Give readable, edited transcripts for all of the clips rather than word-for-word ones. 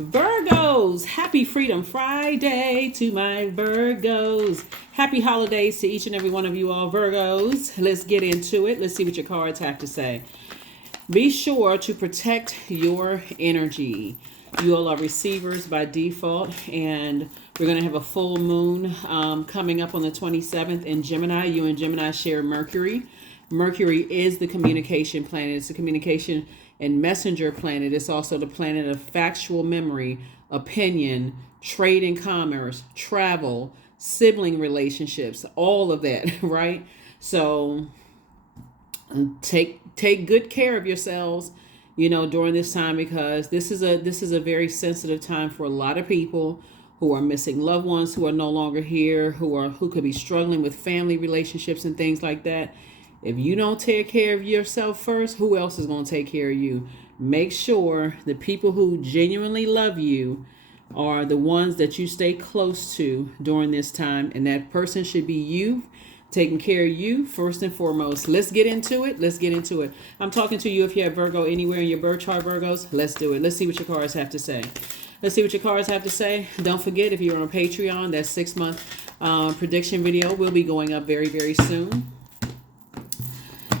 Virgos, happy Freedom Friday to my Virgos. Happy holidays to each and every one of you all Virgos. Let's get into it. Let's see what your cards have to say. Be sure to protect your energy. You all are receivers by default, and we're going to have a full moon coming up on the 27th in Gemini. You and Gemini share Mercury. Mercury is the communication planet. It's a communication and messenger planet. It's also the planet of factual memory, opinion, trade and commerce, travel, sibling relationships, all of that, right? So take good care of yourselves, during this time, because this is a very sensitive time for a lot of people who are missing loved ones, who are no longer here, who could be struggling with family relationships and things like that. If you don't take care of yourself first, who else is going to take care of you? Make sure the people who genuinely love you are the ones that you stay close to during this time. And that person should be you, taking care of you first and foremost. Let's get into it. I'm talking to you if you have Virgo anywhere in your birth chart, Virgos. Let's do it. Let's see what your cards have to say. Don't forget, if you're on Patreon, that 6-month prediction video will be going up very, very soon.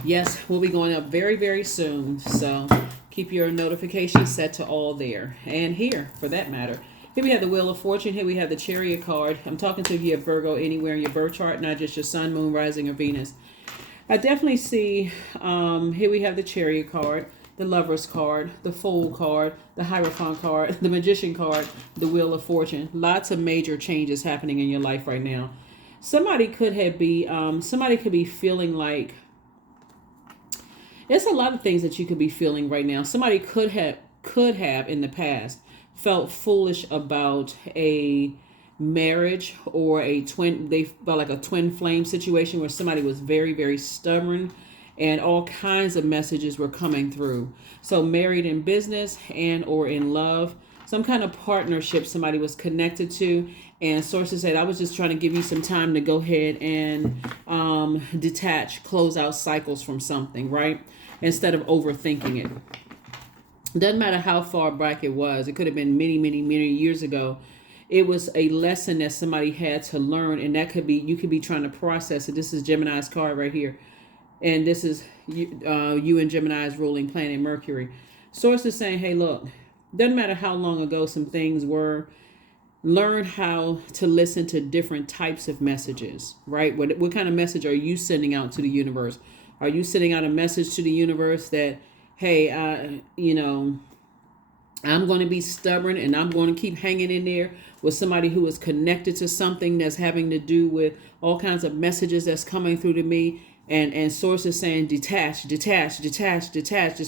Yes, we'll be going up very, very soon. So keep your notifications set to all there. And here, for that matter. Here we have the Wheel of Fortune. Here we have the Chariot card. I'm talking to you if Virgo anywhere in your birth chart, not just your sun, moon, rising, or Venus. I definitely see, here we have the Chariot card, the Lover's card, the Fool card, the Hierophant card, the Magician card, the Wheel of Fortune. Lots of major changes happening in your life right now. Somebody could be feeling like, there's a lot of things that you could be feeling right now. Somebody could have in the past felt foolish about a marriage or a twin flame situation where somebody was very, very stubborn, and all kinds of messages were coming through. So married in business and or in love, some kind of partnership somebody was connected to, and sources said, I was just trying to give you some time to go ahead and detach, close out cycles from something, right? Instead of overthinking it. Doesn't matter how far back it was. It could have been many, many, many years ago. It was a lesson that somebody had to learn, and that could be, you could be trying to process it. This is Gemini's card right here. And this is you and Gemini's ruling planet, Mercury. Source is saying, hey, look, doesn't matter how long ago some things were, learn how to listen to different types of messages, right? What kind of message are you sending out to the universe? Are you sending out a message to the universe that, hey, I'm going to be stubborn and I'm going to keep hanging in there with somebody who is connected to something that's having to do with all kinds of messages that's coming through to me, and sources saying detach. This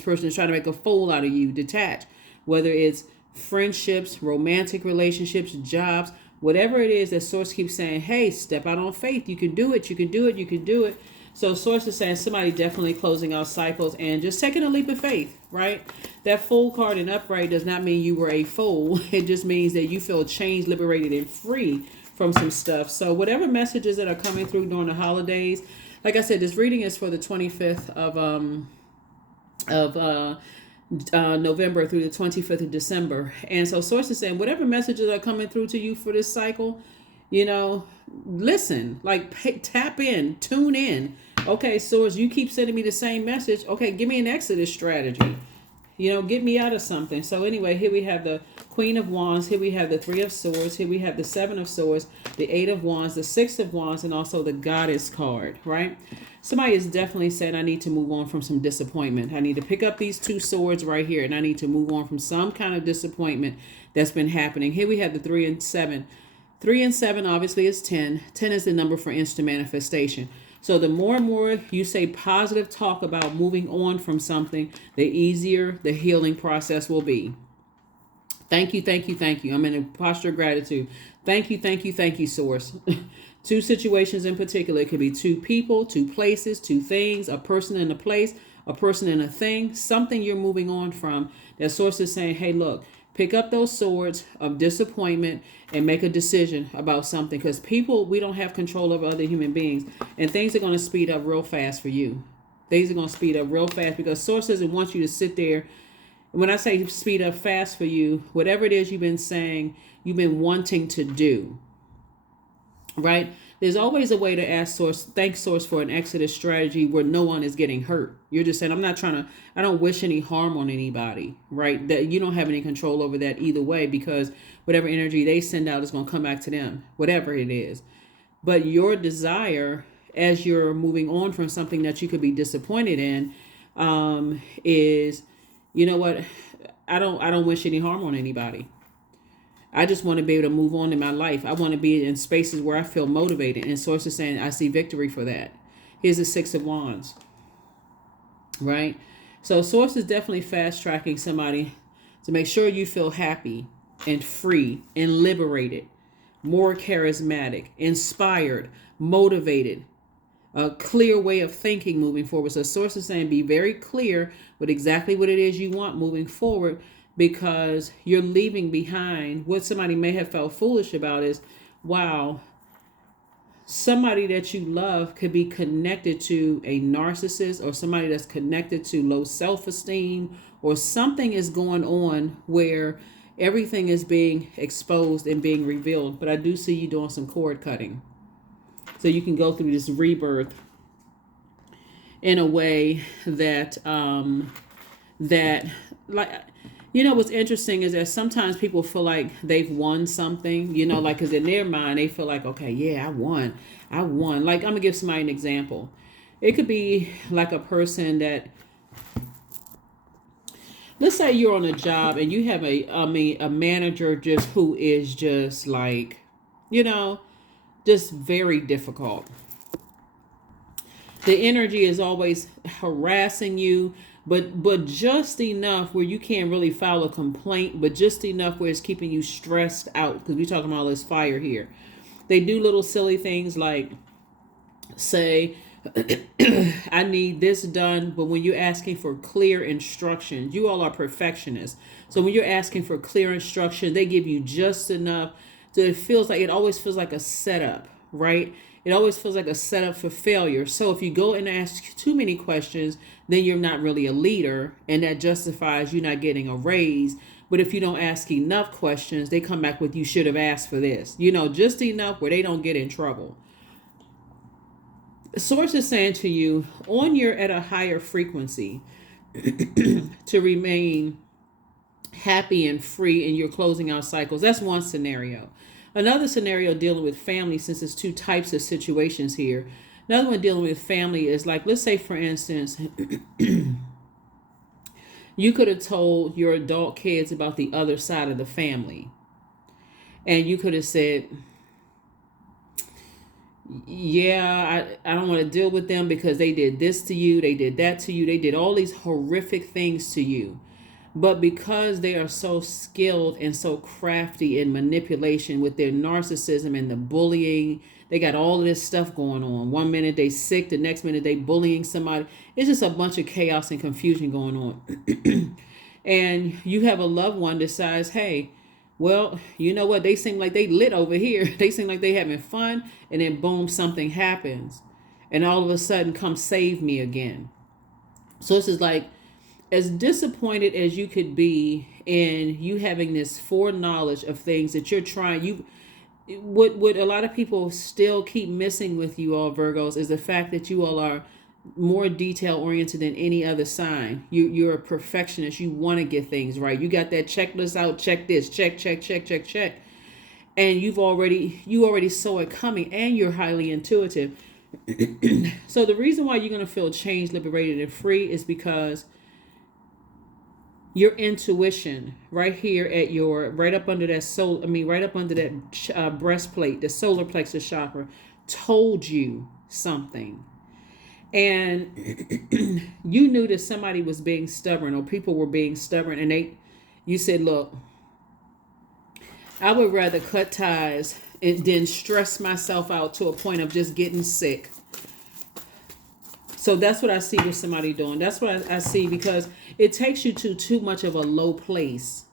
person is trying to make a fool out of you. Detach. Whether it's friendships, romantic relationships, jobs, whatever it is, that source keeps saying, hey, step out on faith. You can do it. So source is saying somebody definitely closing out cycles and just taking a leap of faith, right? That Fool card in upright does not mean you were a fool. It just means that you feel changed, liberated, and free from some stuff. So whatever messages that are coming through during the holidays, like I said, this reading is for the 25th of November through the 25th of December. And so source is saying whatever messages are coming through to you for this cycle, listen, tap in, tune in. Okay, source, you keep sending me the same message. Okay, give me an exodus strategy. Get me out of something. So anyway, here we have the Queen of Wands. Here we have the Three of Swords. Here we have the Seven of Swords, the Eight of Wands, the Six of Wands, and also the Goddess card, right? Somebody is definitely saying, I need to move on from some disappointment. I need to pick up these two swords right here, and I need to move on from some kind of disappointment that's been happening. Here we have the 3 and 7. 3 and 7 obviously is 10. 10 is the number for instant manifestation. So the more and more you say positive talk about moving on from something, the easier the healing process will be. Thank you. I'm in a posture of gratitude. Thank you, source. Two situations in particular. It could be two people, two places, two things, a person in a place, a person in a thing, something you're moving on from. That source is saying, hey, look, pick up those swords of disappointment and make a decision about something, because we don't have control over other human beings, and things are going to speed up real fast for you. Things are going to speed up real fast because source doesn't want you to sit there When I say speed up fast for you, whatever it is you've been saying, you've been wanting to do, right? There's always a way to ask source, thank source for an exodus strategy where no one is getting hurt. You're just saying, I don't wish any harm on anybody, right? That you don't have any control over that either way, because whatever energy they send out is going to come back to them, whatever it is. But your desire, as you're moving on from something that you could be disappointed in, is, you know what? I don't wish any harm on anybody. I just want to be able to move on in my life. I want to be in spaces where I feel motivated. And source is saying, I see victory for that. Here's the 6 of Wands, right? So source is definitely fast tracking somebody to make sure you feel happy and free and liberated, more charismatic, inspired, motivated, a clear way of thinking moving forward. So source is saying, be very clear with exactly what it is you want moving forward, because you're leaving behind what somebody may have felt foolish about is, wow, somebody that you love could be connected to a narcissist, or somebody that's connected to low self-esteem, or something is going on where everything is being exposed and being revealed. But I do see you doing some cord cutting, so you can go through this rebirth in a way that what's interesting is that sometimes people feel like they've won something, like, because in their mind they feel like, okay, yeah, I won. Like, I'm gonna give somebody an example. It could be like a person that, let's say you're on a job and you have a manager just who is just like, just very difficult. The energy is always harassing you, but just enough where you can't really file a complaint, but just enough where it's keeping you stressed out, because we're talking about all this fire here. They do little silly things like say, I need this done, but when you're asking for clear instructions, you all are perfectionists. So when you're asking for clear instruction, they give you just enough. So it always feels like a setup, right? It always feels like a setup for failure. So if you go and ask too many questions, then you're not really a leader, and that justifies you not getting a raise. But if you don't ask enough questions, they come back with, you should have asked for this, just enough where they don't get in trouble. Source is saying to you, you're at a higher frequency to remain happy and free in your closing out cycles. That's one scenario. Another scenario dealing with family, since there's two types of situations here. Another one dealing with family is like, let's say, for instance, you could have told your adult kids about the other side of the family. And you could have said, yeah, I don't want to deal with them because they did this to you, they did that to you, they did all these horrific things to you. But because they are so skilled and so crafty in manipulation with their narcissism and the bullying, they got all of this stuff going on. One minute they sick, the next minute they bullying somebody. It's just a bunch of chaos and confusion going on. And you have a loved one decides, hey, well, you know what? They seem like they lit over here. They seem like they having fun. And then boom, something happens. And all of a sudden, come save me again. So this is like, as disappointed as you could be in you having this foreknowledge of things that you're trying, what a lot of people still keep missing with you all Virgos is the fact that you all are more detail oriented than any other sign. You're a perfectionist. You want to get things right. You got that checklist out. Check this. Check. And you already saw it coming, and you're highly intuitive. So the reason why you're going to feel changed, liberated, and free is because your intuition right here at right up under that breastplate, the solar plexus chakra, told you something. And you knew that somebody was being stubborn, or people were being stubborn, and you said, look, I would rather cut ties and then stress myself out to a point of just getting sick. So that's what I see with somebody doing. That's what I see, because it takes you to too much of a low place.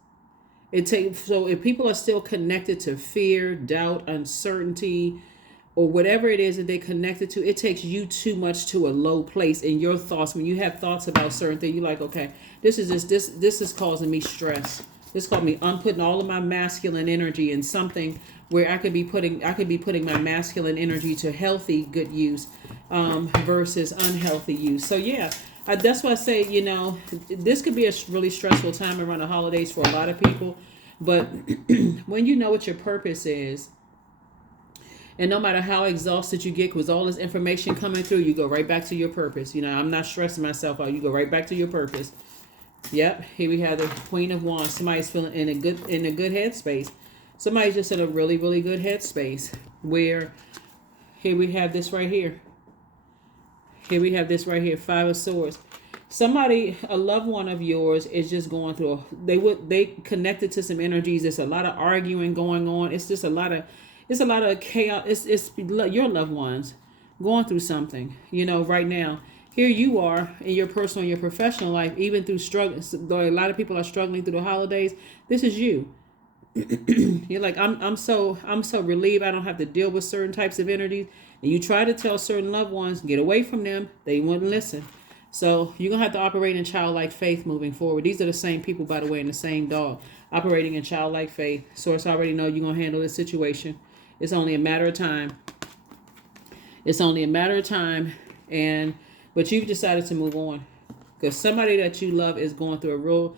So if people are still connected to fear, doubt, uncertainty, or whatever it is that they connected to, it takes you too much to a low place in your thoughts. When you have thoughts about certain things, you're like, okay, this is causing me stress. This called me. I'm putting all of my masculine energy in something where I could be putting my masculine energy to healthy, good use, versus unhealthy use. So yeah, that's why I say, this could be a really stressful time around the holidays for a lot of people. But when you know what your purpose is, and no matter how exhausted you get, with all this information coming through, you go right back to your purpose. I'm not stressing myself out. You go right back to your purpose. Yep. Here we have the Queen of Wands. Somebody's feeling in a good headspace. Somebody's just in a really, really good headspace. Where here we have this right here. Here we have this right here, Five of Swords. Somebody, a loved one of yours, is just going through. They connected to some energies. There's a lot of arguing going on. It's just a lot of chaos. It's your loved ones going through something. Right now. Here you are in your personal and your professional life, even through struggles. Though a lot of people are struggling through the holidays, this is you. You're like, I'm so relieved I don't have to deal with certain types of energies. And you try to tell certain loved ones, get away from them. They wouldn't listen. So you're going to have to operate in childlike faith moving forward. These are the same people, by the way, in the same dog. Operating in childlike faith. Source already know you're going to handle this situation. It's only a matter of time. But you've decided to move on. Because somebody that you love is going through a real,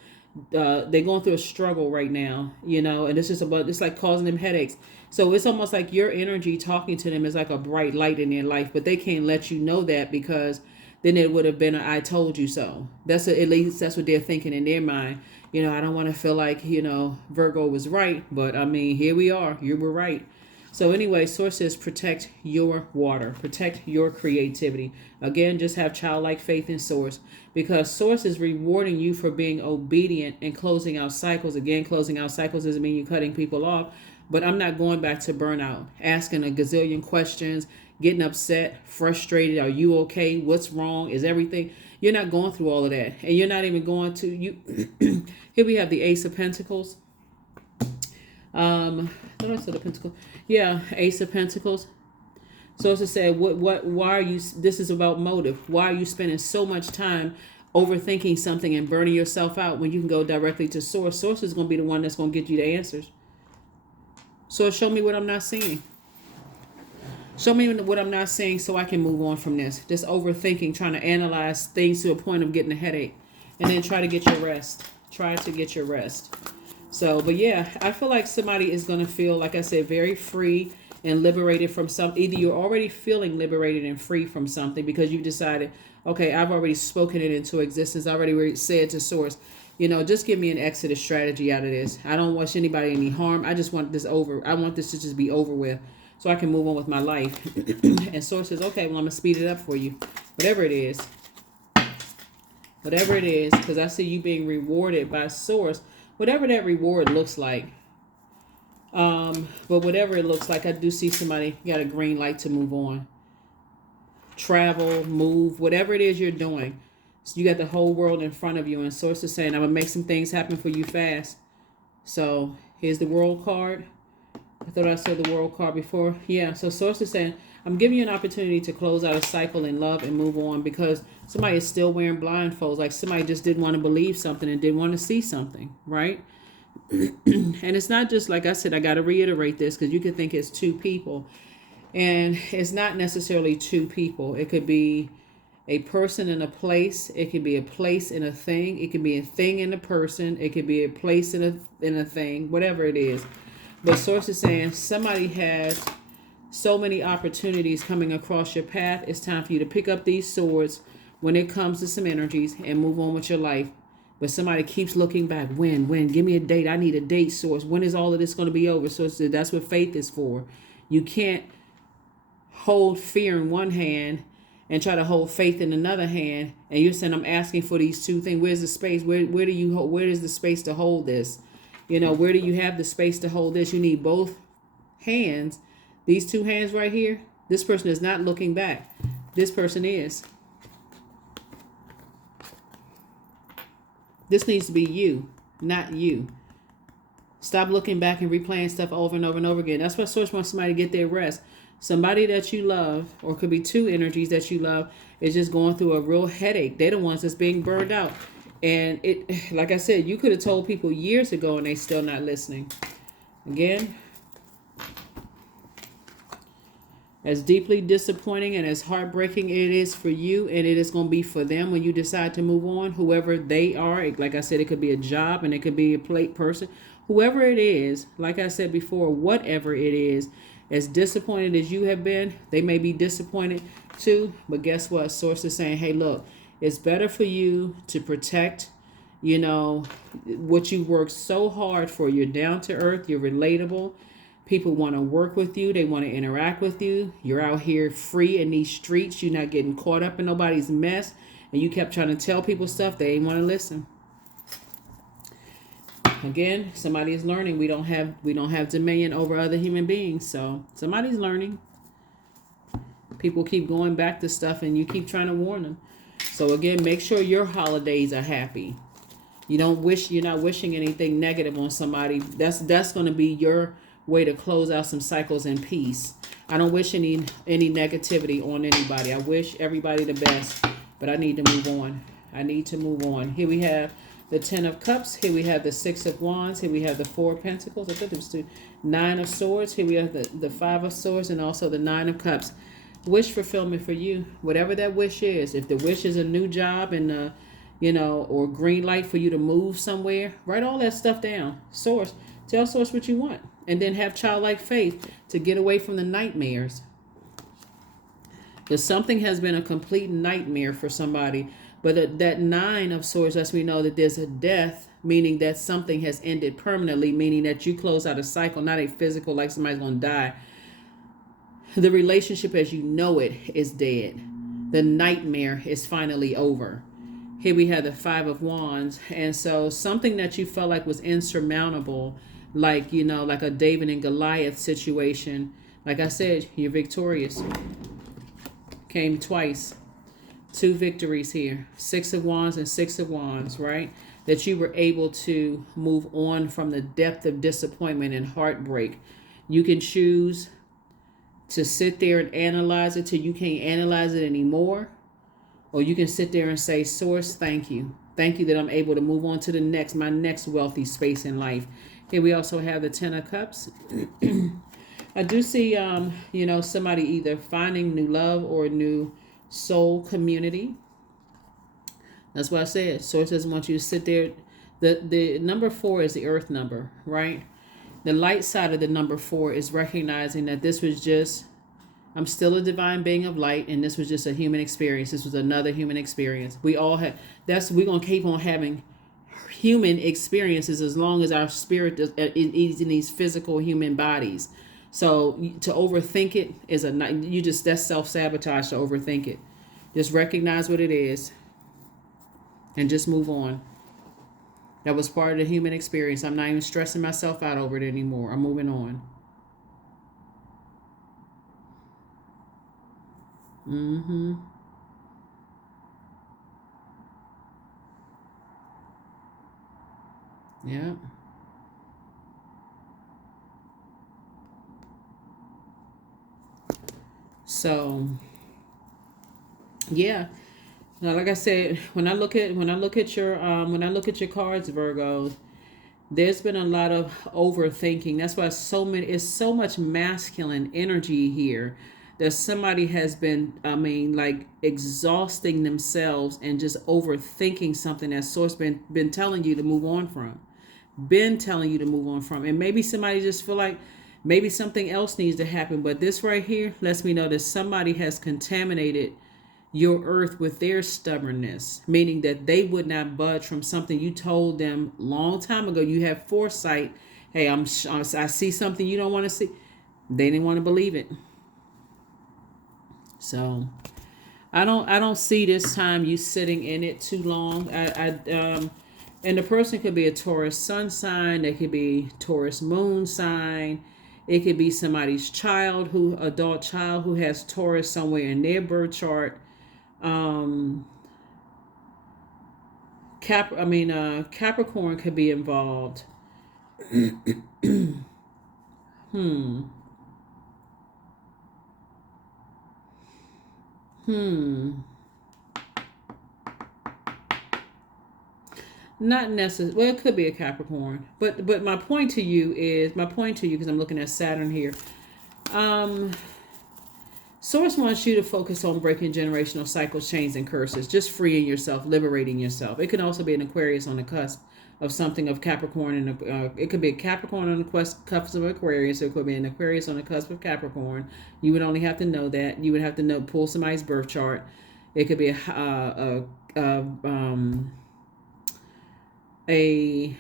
they're going through a struggle right now, and it's like causing them headaches. So it's almost like your energy talking to them is like a bright light in their life, but they can't let you know that, because then it would have been I told you so. At least that's what they're thinking in their mind. I don't want to feel like, Virgo was right, but I mean, here we are. You were right. So anyway, Source says protect your water, protect your creativity. Again, just have childlike faith in Source, because Source is rewarding you for being obedient and closing out cycles. Again, closing out cycles doesn't mean you're cutting people off, but I'm not going back to burnout, asking a gazillion questions, getting upset, frustrated. Are you okay? What's wrong? Is everything? You're not going through all of that. And you're not even going to, here we have the Ace of Pentacles. What else of the Pentacle? Yeah, Ace of Pentacles. So it's to say, why are you, this is about motive. Why are you spending so much time overthinking something and burning yourself out when you can go directly to Source? Source is going to be the one that's going to get you the answers. So show me what I'm not seeing. Show me what I'm not seeing so I can move on from this. Just overthinking, trying to analyze things to a point of getting a headache. And then try to get your rest. Try to get your rest. So, but yeah, I feel like somebody is going to feel, like I said, very free and liberated from something. Either you're already feeling liberated and free from something because you've decided, okay, I've already spoken it into existence. I already said to Source, just give me an exit strategy out of this. I don't wish anybody any harm. I just want this over. I want this to just be over with so I can move on with my life. And Source says, okay, well, I'm going to speed it up for you. Whatever it is. Whatever it is, because I see you being rewarded by Source. Whatever that reward looks like. But whatever it looks like, I do see somebody got a green light to move on. Travel, move, whatever it is you're doing. So you got the whole world in front of you, and Source is saying, I'm going to make some things happen for you fast. So here's the World card. I thought I saw the World card before. Yeah, so Source is saying, I'm giving you an opportunity to close out a cycle in love and move on, because somebody is still wearing blindfolds. Like somebody just didn't want to believe something and didn't want to see something, right? And it's not just, like I said, I got to reiterate this because you could think it's two people. And it's not necessarily two people. It could be a person and a place. It could be a place and a thing. It could be a thing and a person. It could be a place and a thing, whatever it is. But Source is saying somebody has so many opportunities coming across your path. It's time for you to pick up these swords when it comes to some energies and move on with your life. But somebody keeps looking back. When? Give me a date. I need a date, Source. When is all of this going to be over? So that's what faith is for. You can't hold fear in one hand and try to hold faith in another hand. And you're saying, I'm asking for these two things. Where's the space? Where is the space to hold this? Where do you have the space to hold this? You need both hands. These two hands right here. This person is not looking back. This person is. This needs to be you, not you. Stop looking back and replaying stuff over and over and over again. That's why Source wants somebody to get their rest. Somebody that you love, or could be two energies that you love, is just going through a real headache. They're the ones that's being burned out. And it, like I said, you could have told people years ago and they still not listening. Again, as deeply disappointing and as heartbreaking it is for you, and it is going to be for them when you decide to move on, whoever they are. Like I said, it could be a job and it could be a plate person. Whoever it is, like I said before, whatever it is, as disappointed as you have been, they may be disappointed too. But guess what? Source is saying, hey, look, it's better for you to protect, what you worked so hard for. You're down to earth. You're relatable. People want to work with you. They want to interact with you. You're out here free in these streets. You're not getting caught up in nobody's mess. And you kept trying to tell people stuff. They ain't want to listen. Again, somebody is learning. We don't have dominion over other human beings. So somebody's learning. People keep going back to stuff and you keep trying to warn them. So again, make sure your holidays are happy. You're not wishing anything negative on somebody. That's going to be your way to close out some cycles in peace. I don't wish any negativity on anybody. I wish everybody the best, but I need to move on. Here we have the 10 of Cups. Here we have the 6 of Wands. Here we have the 4 of Pentacles. I think it was 2. 9 of Swords. Here we have the 5 of Swords and also the 9 of Cups. Wish fulfillment for you. Whatever that wish is. If the wish is a new job and, or green light for you to move somewhere, write all that stuff down. Source. Tell Source what you want. And then have childlike faith to get away from the nightmares. Because something has been a complete nightmare for somebody. But that 9 of Swords lets me know that there's a death, meaning that something has ended permanently, meaning that you close out a cycle, not a physical, like somebody's going to die. The relationship as you know it is dead. The nightmare is finally over. Here we have the 5 of Wands. And so something that you felt like was insurmountable, like, like a David and Goliath situation. Like I said, you're victorious. Came twice. 2 victories here. 6 of Wands and 6 of Wands, right? That you were able to move on from the depth of disappointment and heartbreak. You can choose to sit there and analyze it till you can't analyze it anymore. Or you can sit there and say, Source, thank you. Thank you that I'm able to move on to my next wealthy space in life. Here we also have the 10 of Cups. I do see, somebody either finding new love or new soul community. That's what I said. Source doesn't want you to sit there. The number 4 is the earth number, right? The light side of the number 4 is recognizing that this was just, I'm still a divine being of light, and this was just a human experience. This was another human experience. We all have, we're going to keep on having human experiences as long as our spirit is in these physical human bodies. So to overthink it is that's self-sabotage to overthink it. Just recognize what it is and just move on. That was part of the human experience. I'm not even stressing myself out over it anymore. I'm moving on. Yeah. So, yeah. Now, like I said, when I look at your cards, Virgos, there's been a lot of overthinking. That's why it's so much masculine energy here that somebody has been, exhausting themselves and just overthinking something that Source been telling you to move on from. And maybe somebody just feel like maybe something else needs to happen. But this right here lets me know that somebody has contaminated your earth with their stubbornness, meaning that they would not budge from something you told them long time ago. You have foresight. Hey, I see something you don't want to see. They didn't want to believe it. So I don't see this time you sitting in it too long. And the person could be a Taurus sun sign. They could be Taurus moon sign. It could be somebody's adult child who has Taurus somewhere in their birth chart. Capricorn could be involved. Not necessarily. Well, it could be a Capricorn, but my point to you, because I'm looking at Saturn here. Source wants you to focus on breaking generational cycles, chains, and curses, just freeing yourself, liberating yourself. It can also be an Aquarius on the cusp of something of Capricorn, and it could be a Capricorn on the cusp of Aquarius, or it could be an Aquarius on the cusp of Capricorn. You would only have to know that. You would have to pull somebody's birth chart. It could be a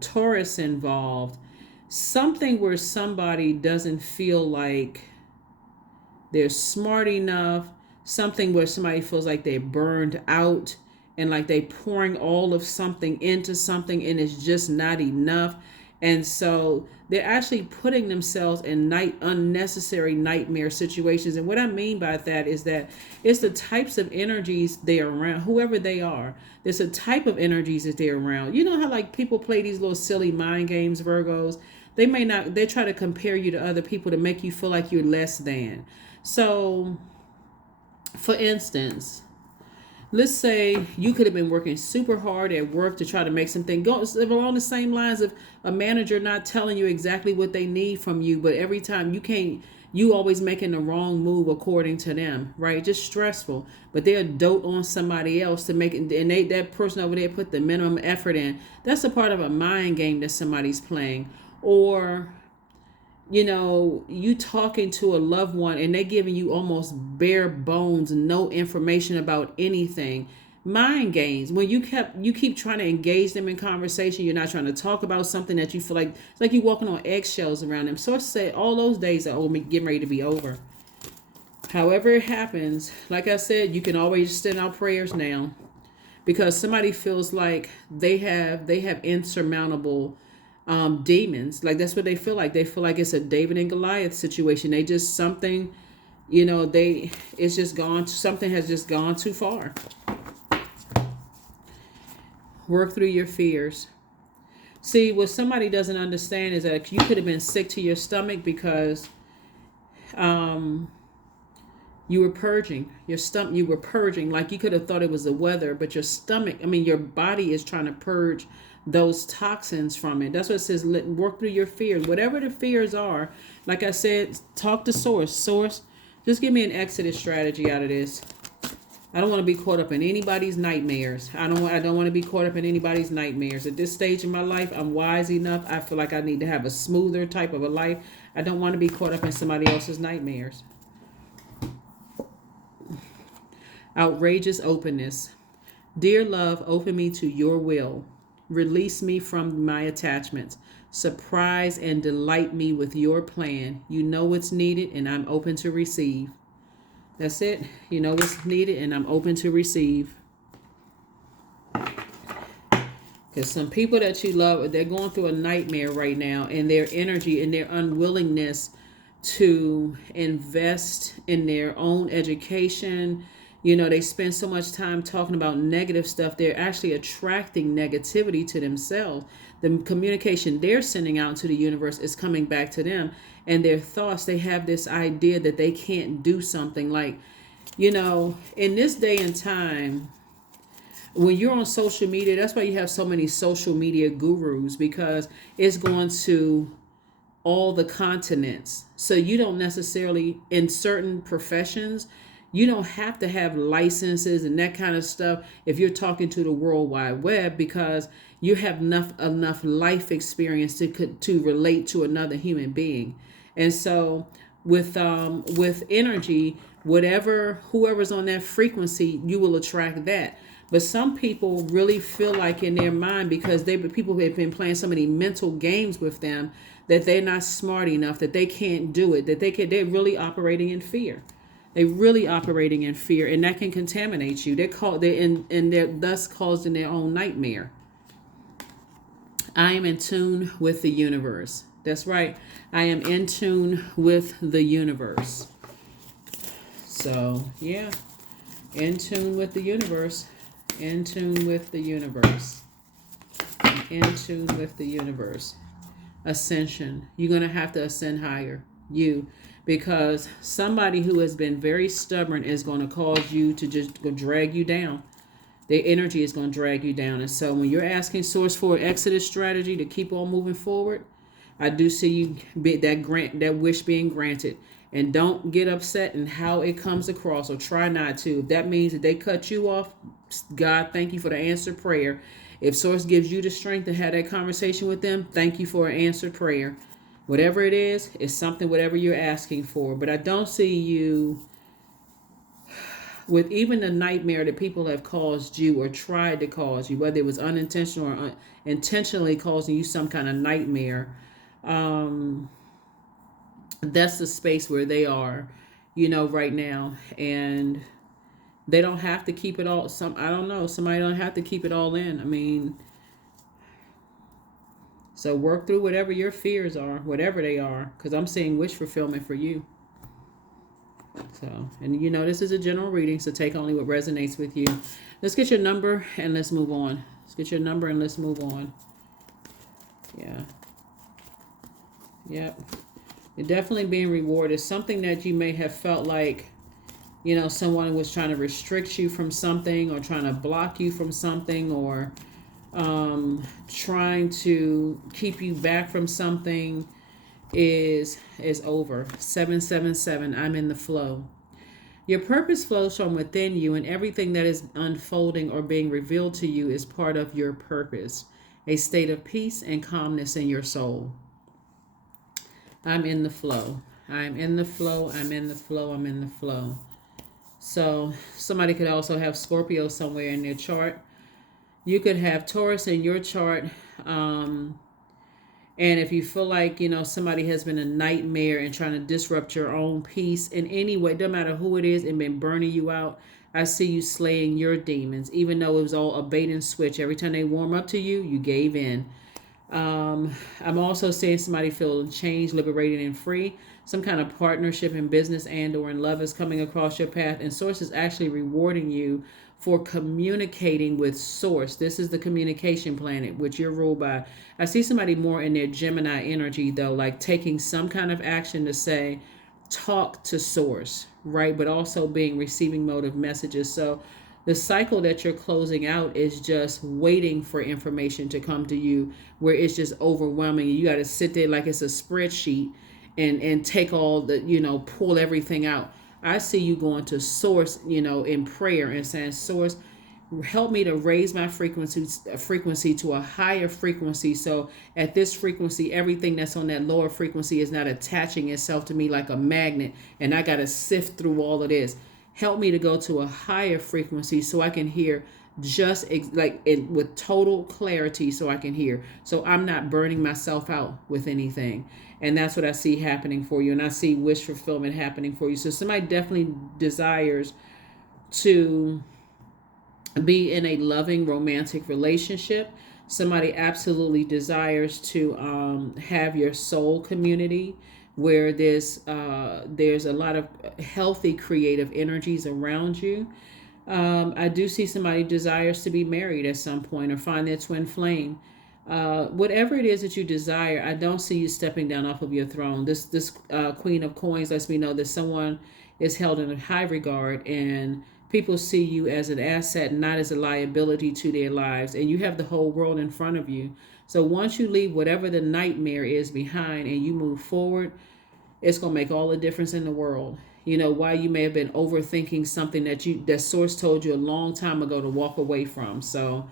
Taurus involved, something where somebody doesn't feel like they're smart enough, something where somebody feels like they're burned out and like they pouring all of something into something and it's just not enough. And so they're actually putting themselves in unnecessary nightmare situations. And what I mean by that is that it's the types of energies they're around, whoever they are. There's a type of energies that they're around. You know how like people play these little silly mind games, Virgos? They try to compare you to other people to make you feel like you're less than. So, for instance, let's say you could have been working super hard at work to try to make something go along the same lines of a manager not telling you exactly what they need from you, but every time you always making the wrong move according to them, right? Just stressful. But they'll dote on somebody else to make it, and that person over there put the minimum effort in. That's a part of a mind game that somebody's playing. Or you talking to a loved one and they giving you almost bare bones, no information about anything. Mind games. When you keep trying to engage them in conversation, you're not trying to talk about something that you feel like it's like you're walking on eggshells around them. So I say all those days are getting ready to be over. However it happens, like I said, you can always send out prayers now, because somebody feels like they have insurmountable demons. Like that's what they feel like. They feel like it's a David and Goliath situation. They just something something has just gone too far. Work through your fears. See, what somebody doesn't understand is that you could have been sick to your stomach because you were purging you were purging. Like you could have thought it was the weather, but your body is trying to purge those toxins from it. That's what it says. Work through your fears, whatever the fears are. Like I said, talk to source, just give me an exit strategy out of this. I don't want to be caught up in anybody's nightmares. I don't want to be caught up in anybody's nightmares. At this stage in my life, I'm wise enough. I feel like I need to have a smoother type of a life. I don't want to be caught up in somebody else's nightmares. Outrageous openness. Dear love, open me to your will. Release me from my attachments. Surprise and delight me with your plan. You know what's needed and I'm open to receive. That's it. You know what's needed and I'm open to receive. Because some people that you love, they're going through a nightmare right now, and their energy and their unwillingness to invest in their own education. They spend so much time talking about negative stuff. They're actually attracting negativity to themselves. The communication they're sending out to the universe is coming back to them. And their thoughts, they have this idea that they can't do something. Like, in this day and time, when you're on social media, that's why you have so many social media gurus, because it's going to all the continents. So you don't necessarily, in certain professions, you don't have to have licenses and that kind of stuff if you're talking to the World Wide Web, because you have enough life experience to relate to another human being. And so with energy, whoever's on that frequency, you will attract that. But some people really feel like in their mind, because people have been playing so many mental games with them, that they're not smart enough, that they can't do it, that they're really operating in fear. They're really operating in fear, and that can contaminate you. They're thus causing their own nightmare. I am in tune with the universe. That's right. I am in tune with the universe. So, yeah. In tune with the universe. In tune with the universe. In tune with the universe. Ascension. You're going to have to ascend higher. you, because somebody who has been very stubborn is going to cause you to just go drag you down. Their energy is going to drag you down. And so when you're asking source for an exodus strategy to keep on moving forward, I do see you that wish being granted. And don't get upset in how it comes across, or try not to. If that means that they cut you off, God, thank you for the answered prayer. If source gives you the strength to have that conversation with them, thank you for an answered prayer. Whatever it is, it's something, whatever you're asking for. But I don't see you with even the nightmare that people have caused you or tried to cause you, whether it was unintentional or intentionally causing you some kind of nightmare. That's the space where they are, right now. And they don't have to keep it all. I don't know. Somebody don't have to keep it all in. I mean, so work through whatever your fears are, whatever they are, because I'm seeing wish fulfillment for you. So, and this is a general reading, so take only what resonates with you. Let's get your number and let's move on. Let's get your number and let's move on. Yeah. Yep. You're definitely being rewarded. Something that you may have felt like, someone was trying to restrict you from something, or trying to block you from something, or trying to keep you back from something is over. 777, I'm in the flow. Your purpose flows from within you, and everything that is unfolding or being revealed to you is part of your purpose, a state of peace and calmness in your soul. I'm in the flow. I'm in the flow. I'm in the flow. I'm in the flow. So somebody could also have Scorpio somewhere in their chart. You could have Taurus in your chart. And if you feel like, somebody has been a nightmare and trying to disrupt your own peace in any way, no matter who it is, and been burning you out, I see you slaying your demons, even though it was all a bait and switch. Every time they warm up to you, you gave in. I'm also seeing somebody feel changed, liberated, and free. Some kind of partnership in business and or in love is coming across your path, and source is actually rewarding you for communicating with source. This is the communication planet, which you're ruled by. I see somebody more in their Gemini energy, though, like taking some kind of action to say, talk to source, right? But also being receiving mode of messages. So the cycle that you're closing out is just waiting for information to come to you, where it's just overwhelming. You got to sit there like it's a spreadsheet and take all the, pull everything out. I see you going to source, in prayer and saying, source, help me to raise my frequency to a higher frequency. So at this frequency, everything that's on that lower frequency is not attaching itself to me like a magnet. And I got to sift through all of this. Help me to go to a higher frequency so I can hear with total clarity, so I can hear. So I'm not burning myself out with anything. And that's what I see happening for you. And I see wish fulfillment happening for you. So somebody definitely desires to be in a loving romantic relationship. Somebody absolutely desires to have your soul community, where there's a lot of healthy creative energies around you. I do see somebody desires to be married at some point or find their twin flame. Whatever it is that you desire, I don't see you stepping down off of your throne. This Queen of Coins lets me know that someone is held in a high regard, and people see you as an asset, not as a liability to their lives. And you have the whole world in front of you. So once you leave whatever the nightmare is behind and you move forward, it's going to make all the difference in the world. Why you may have been overthinking something that source told you a long time ago to walk away from. So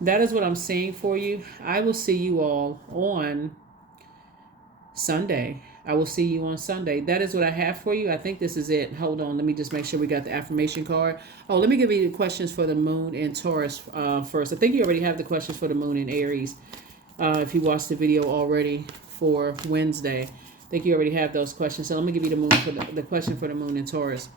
that is what I'm seeing for you. I will see you all on Sunday. I will see you on Sunday. That is what I have for you. I think this is it. Hold on. Let me just make sure we got the affirmation card. Oh, let me give you the questions for the moon in Taurus first. I think you already have the questions for the moon in Aries. If you watched the video already for Wednesday, I think you already have those questions. So let me give you the question for the moon in Taurus.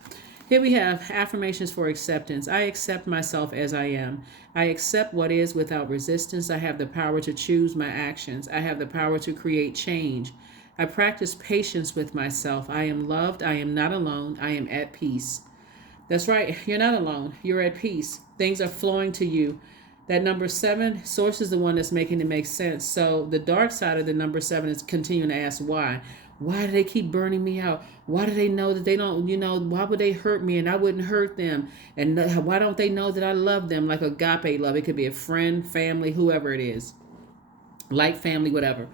Here we have affirmations for acceptance. I accept myself as I am. I accept what is without resistance. I have the power to choose my actions. I have the power to create change. I practice patience with myself. I am loved. I am not alone. I am at peace. That's right. You're not alone. You're at peace. Things are flowing to you That number 7, source is the one that's making it make sense. So the dark side of the number 7 is continuing to ask why. Why do they keep burning me out? Why do they know that they don't, why would they hurt me and I wouldn't hurt them? And why don't they know that I love them like agape love? It could be a friend, family, whoever it is. Like family, whatever.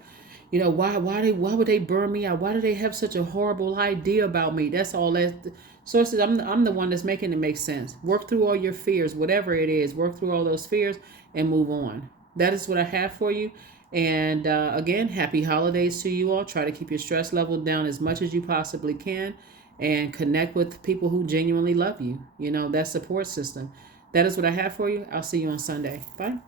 Why would they burn me out? Why do they have such a horrible idea about me? That's all that sources. I'm the one that's making it make sense. Work through all your fears, whatever it is. Work through all those fears and move on. That is what I have for you. And again, happy holidays to you all. Try to keep your stress level down as much as you possibly can, and connect with people who genuinely love you. That support system. That is what I have for you. I'll see you on Sunday. Bye.